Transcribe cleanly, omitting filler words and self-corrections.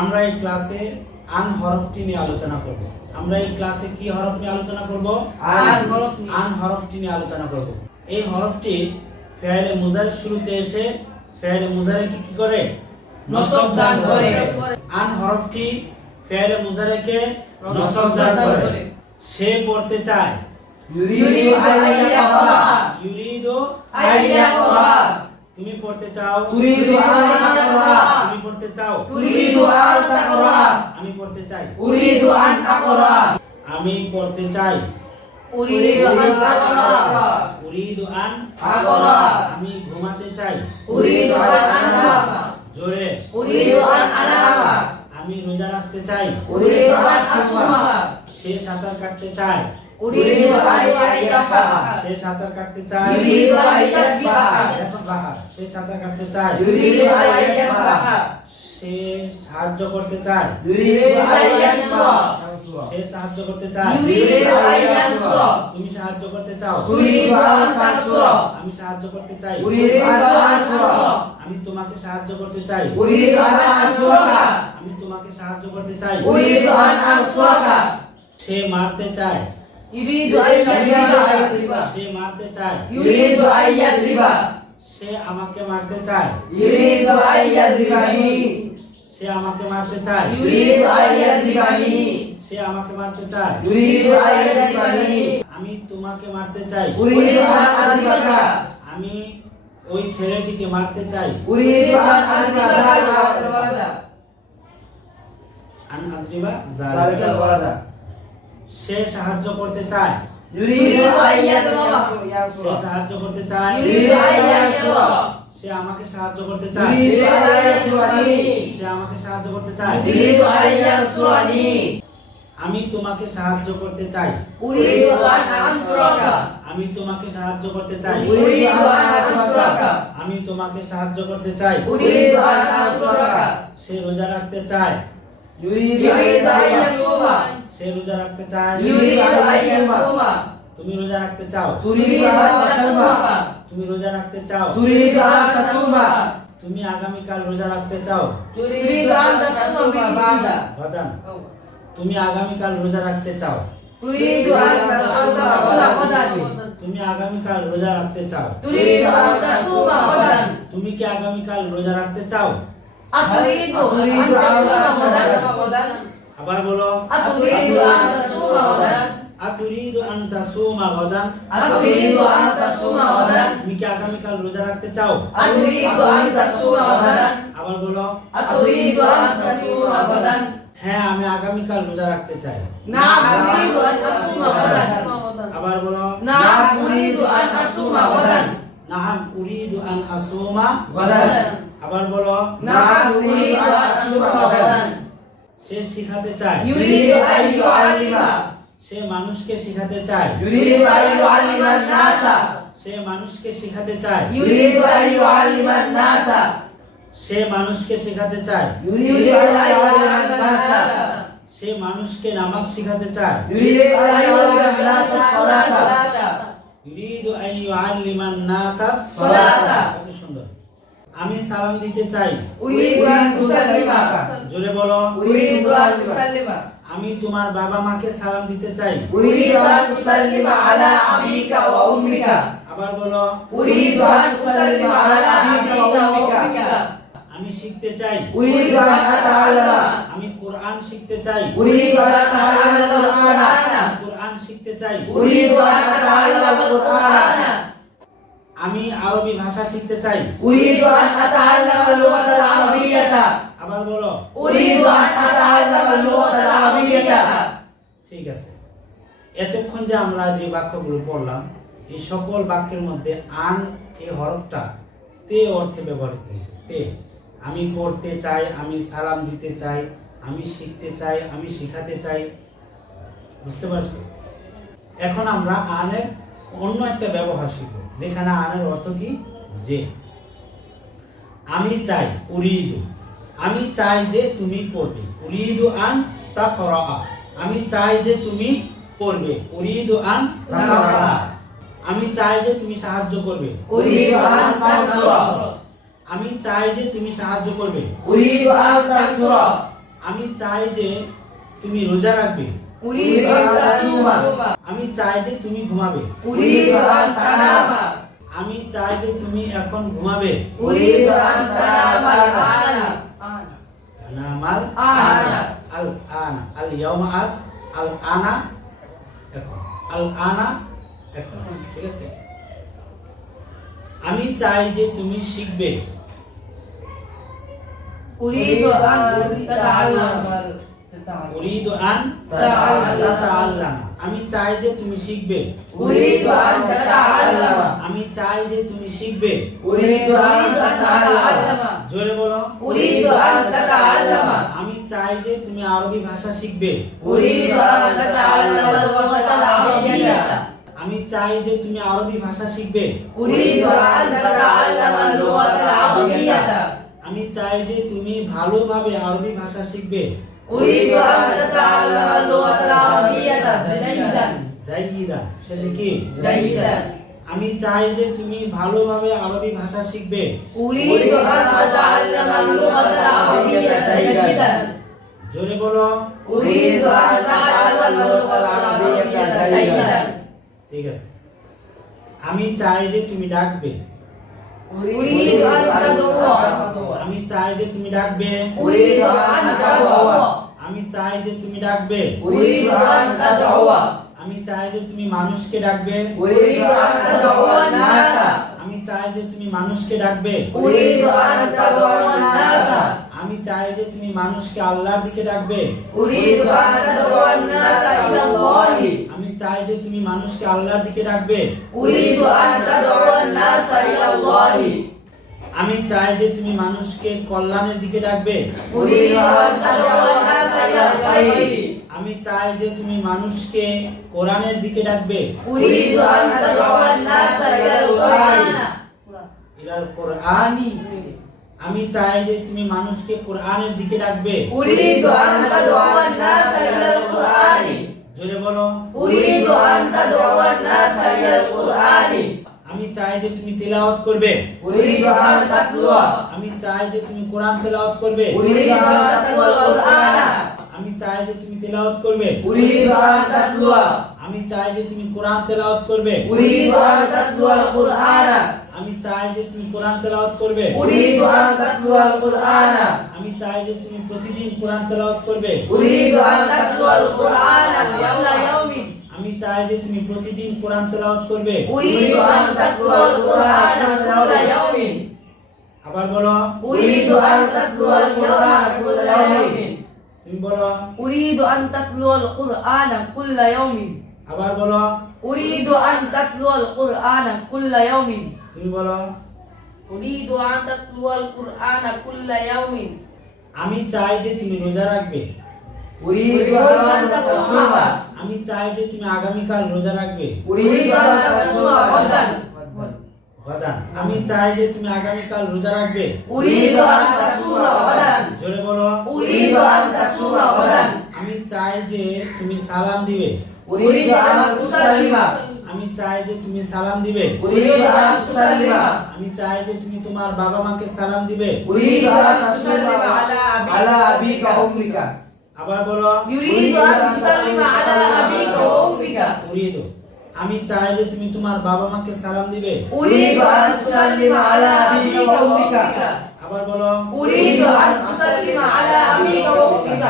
আমরা এই ক্লাসে আন হরফটি নিয়ে আলোচনা করব। আমরা এই ক্লাসে কি হরফ নিয়ে আলোচনা করব? আন হরফটি নিয়ে আলোচনা করব। এই হরফটি ফেইলে মুজারি শুরুতে এসে ফেইলে মুজারিকে কি করে? নসব দান করে। আন হরফটি ফেইলে মুজারিকে নসব দান করে। সে পড়তে চায়। ইউরিদু আইয়াকরা। ইউরিদু আইয়াকরা। তুমি পড়তে চাও। তুরিদু আইয়াকরা। তুমি পড়তে চাও। তুরিদু আন তাকরা। আমি পড়তে চাই। উরিদু আন আকরা। আমি পড়তে চাই। উরিদু আন আকরা। উরিদু আন আকরা। আমি ঘুমাতে চাই। উরিদু আন আনামা। জোরে। উরিদু আন আনামা। আমি রোজা রাখতে চাই। উরিদু আন আসমা। সে সাঁতার কাটতে চায়। উরিদু আন ইয়াসবাহা। সে সাঁতার কাটতে চায়। ইউরিদু আন ইয়াসবাহা। ইয়াসবাহা। সে সাঁতার কাটতে চায়। ইউরিদু আন ইয়াসবাহা। সে সাহায্য করতে চায়। ইউরিদু আন ইয়াসরা। সে সাহায্য করতে চায়। ইউরিদু আন ইয়াসরা। তুমি সাহায্য করতে চাও। তুরিদু আন তাসরা। আমি সাহায্য করতে চাই। উরিদু আন আসরা। আমি তোমাকে সাহায্য করতে চাই। উরিদু আন আসরাকা। আমি তোমাকে সাহায্য করতে চাই। উরিদু আন আসরাকা। সে মারতে চায়। ইউরিদু আন ইয়াদরিবা। সে মারতে চায়। ইউরিদু আন ইয়াদরিবা। সে আমাকে মারতে চায়। ইউরিদু আন ইয়াদরিবানি। সে আমাকে মারতে চায়। ইউরিদু আন ইয়াদরিবানি। সে আমাকে মারতে চায়। ইউরিদু আন ইয়াদরিবানি। আমি তোমাকে মারতে চাই। উরিদু আন আদরিবাকা। আমি ওই ছেলেটিকে মারতে চাই। উরিদু আন আদরিবাকা। আন আদ্রিবা যালিকা জালিকা। ওয়ালাদা। সে সাহায্য করতে চায়। ইউরিদু আন ইয়াদরিবা। সে সাহায্য করতে চায়। ইউরিদু আন ইয়াসরা। সে আমাকে সাহায্য করতে চায়। ইউরিদু আন ইয়াসরানি। সে আমাকে সাহায্য করতে চায়। ইউরিদু আন ইয়াসরানি। আমি তোমাকে সাহায্য করতে চাই। উরিদু আন আনসরাকা। আমি তোমাকে সাহায্য করতে চাই। উরিদু আন আনসরাকা। আমি তোমাকে সাহায্য করতে চাই। উরিদু আন আনসরাকা। সে রোজা রাখতে চায়। ইউরিদু আন ইয়াসুমা। সে রোজা রাখতে চায়। ইউরিদু আন ইয়াসুমা। তুমি রোজা রাখতে চাও। তুরিদু আন তাসুমা। তুমি রোজা রাখতে চাও। তুরিদু আন তাসুমা। তুমি আগামীকাল রোজা রাখতে চাও। তুরিদু আন তাসুমা বিবাদা। বাদান। তুমি আগামীকাল রোজা রাখতে চাও। তুরিদু আন তাসুমা গাদানি। তুমি আগামীকাল রোজা রাখতে চাও। তুরিদু আন তাসুমা গাদান। তুমি কি আগামীকাল রোজা রাখতে চাও? আতুরিদু আন তাসুমা গাদান। আবার বলো। আতুরিদু আন তাসুমা গাদান। আতুরিদু আন তাসুমা গাদান। আতুরিদু আন তাসুমা গাদান। তুমি কি আগামীকাল রোজা রাখতে চাও? আতুরিদু আন তাসুমা গাদান। আবার বলো। আতুরিদু আন তাসুমা গাদান। হ্যাঁ, আমি আগামীকাল রোজা রাখতে চাই। না উরিদু আন তাসুমা গাদান। আবার বলো। না উরিদু আন তাসুমা গাদান। নাআম উরিদু আন আসুমা। গাদান। আবার বলো। না উরিদু আন তাসুমা গাদান। সে শিখাতে চায়। ইউরিদু আন ইউআল্লিমা। সে মানুষকে শিখাতে চায়। ইউরিদু আন ইউআল্লিমা নাসা। সে মানুষকে শিখাতে চায়। ইউরিদু আন ইউআল্লিমা নাসা। সে মানুষকে শেখাতে চায়। ইউরিদু আন ইউআল্লিমা নাসা। সে মানুষকে নামাজ শিখাতে চায়। ইউরিদু আন ইউআল্লিমা নাসা সালাতা। ইউরিদু আন ইউআল্লিমান নাসা সালাতা। কত সুন্দর। আমি সালাম দিতে চাই। উরিদু আন উসাল্লিমা। জোরে বলো। উরিদু আন উসাল্লিমা। আমি তোমার বাবা মাকে সালাম দিতে চাই। উরিদু আন উসাল্লিমা আলা আবিকা ওয়া উম্মিকা। আবার বলো। উরিদু আন উসাল্লিমা আলা আবিকা ওয়া উম্মিকা। আমি শিখতে চাই। উরিদু আন আতাআল্লামা। আমি কোরআন শিখতে চাই। উরিদু আন আতাআল্লামা কুরআনা। কোরআন শিখতে চাই। উরিদু আন আতাআল্লামা কুরআনা। আমি আরবি ভাষা শিখতে চাই। উরিদু আন আতাআল্লামা লুগাতাল আরাবিয়্যাতা। আবার বলো। উরিদু আন আতাআল্লামা লুগাতাল আরাবিয়্যাতা। ঠিক আছে। এতক্ষণ যে আমরা যে বাক্যগুলো পড়লাম, এই সকল বাক্যের মধ্যে আন এই হরফটা তে অর্থে ব্যবহৃত হয়েছে। তে। আমি পড়তে চাই, আমি সালাম দিতে চাই, আমি শিখতে চাই, আমি শিখাতে চাই। বুঝতে পারছো? এখন আমরা আনের অন্য একটা ব্যবহার শিখব, যেখানে আনের অর্থ কি? যে। আমি চাই, উরিদু। আমি চাই যে তুমি পড়বে। উরিদু আন তাকরা। আমি চাই যে তুমি পড়বে। উরিদু আন তাকরা। আমি চাই যে তুমি সাহায্য করবে। উরিদু আন তানসুরা। আমি চাই যে তুমি সাহায্য করবে। উরিদু আন তানসুরা। আমি চাই যে তুমি রোজা রাখবে أريد أن تصوم আমি চাই যে তুমি ঘুমাবে أريد أن تنام আমি চাই যে তুমি এখন ঘুমাবে أريد أن تنام الآن নামাল আনা আল আনা আল ইয়াউমা আজ আল আনা এখন আল আনা এখন ঠিক আছে আমি চাই যে তুমি শিখবে أريد أن تتعلم উরিদু আন তাতাআল্লাম আমি চাই যে তুমি শিখবে أريد أن تتعلم আমি চাই যে তুমি শিখবে أريد أن تتعلم জোরে বলো أريد أن تتعلم আমি চাই যে তুমি আরবি ভাষা শিখবে أريد أن تتعلم اللغة العربية আমি চাই যে তুমি আরবি ভাষা শিখবে أريد أن تتعلم اللغة العربية আমি চাই যে তুমি ভালোভাবে আরবি ভাষা শিখবে أريد أن تتعلم اللغة العربية جيدا জাইদা শেষে কি جيدا আমি চাই যে তুমি ভালোভাবে আরবি ভাষা শিখবে أريد أن أتعلم اللغة العربية جيدا জোরে বলো أريد أن أتعلم اللغة العربية جيدا ঠিক আছে আমি চাই যে তুমি ডাকবে أريد أن تدعو আমি চাই যে তুমি ডাকবে أريد أن تدعو আমি চাই যে তুমি ডাকবে أريد أن تدعو আমি চাই যে তুমি মানুষকে ডাকবে أريد أن تدعو الناس আমি চাই যে তুমি মানুষকে ডাকবে أريد أن تدعو الناس আমি চাই যে তুমি মানুষকে আল্লাহর দিকে ডাকবে أريد أن تدعو الناس إلى الله আমি চাই যে তুমি মানুষকে আল্লাহর দিকে ডাকবে أريد أن تدعو الناس إلى الله আমি চাই যে তুমি মানুষকে কল্যাণের দিকে ডাকবে أريد أن تدعو الناس إلى الخير আমি চাই যে তুমি মানুষকে কোরআনের দিকে ডাকবে أريد أن تدعو الناس إلى القرآن ইলাল কোরআন আমি চাই যে তুমি মানুষকে কোরআনের দিকে ডাকবে أريد أن تدعو الناس إلى القرآن জোরে বলো أريد أن تدعو الناس إلى القرآن আমি চাই যে তুমি তেলাওয়াত করবে أريد أن تتلو আমি চাই যে তুমি কোরআন তেলাওয়াত করবে أريد أن تتلو القرآن আমি চাই যে তুমি তেলাওয়াত করবে أريد أن تتلو আমি চাই যে তুমি কোরআন তেলাওয়াত করবে أريد أن تتلو القرآن আমি চাই যে তুমি কোরআন তেলাওয়াত করবে أريد أن تتلو القرآن আমি চাই যে তুমি প্রতিদিন কোরআন তেলাওয়াত করবে أريد أن تتلو القرآن كل يوم আমি চাই যে তুমি প্রতিদিন কোরআন তেলাওয়াত করবে أريد أن تتلو القرآن كل يوم আবার বলো أريد أن تتلو القرآن كل يوم তুমি বলো أريد أن تتلو القرآن كل يوم আবার বলো أريد أن تتلو القرآن كل يوم তুমি বলো أريد أن تتلو القرآن كل يوم আমি চাই যে তুমি রোজা রাখবে أريد أن تصوم আমি চাই যে তুমি আগামীকাল রোজা রাখবে أريد أن تصوم غدا গদান আমি চাই যে তুমি আগামীকাল রোজা রাখবে أريد أن تصوم غدا জোরে বলো أريد أن تصوم غدا আমি চাই যে তুমি সালাম দিবে أريد أن تسلم আমি চাই যে তুমি সালাম দিবে أريد أن تسلم আমি চাই যে তুমি তোমার বাবা মাকে সালাম দিবে أريد أن تسلم على أبيك وأمك আবার বলো يريد أن تسلم على أبيك وأمك উরিদু আমি চাই যে তুমি তোমার বাবা মাকে সালাম দিবে أريد أن تسلم على أبيك وأمك আবার বলো أريد أن تسلم على أبيك وأمك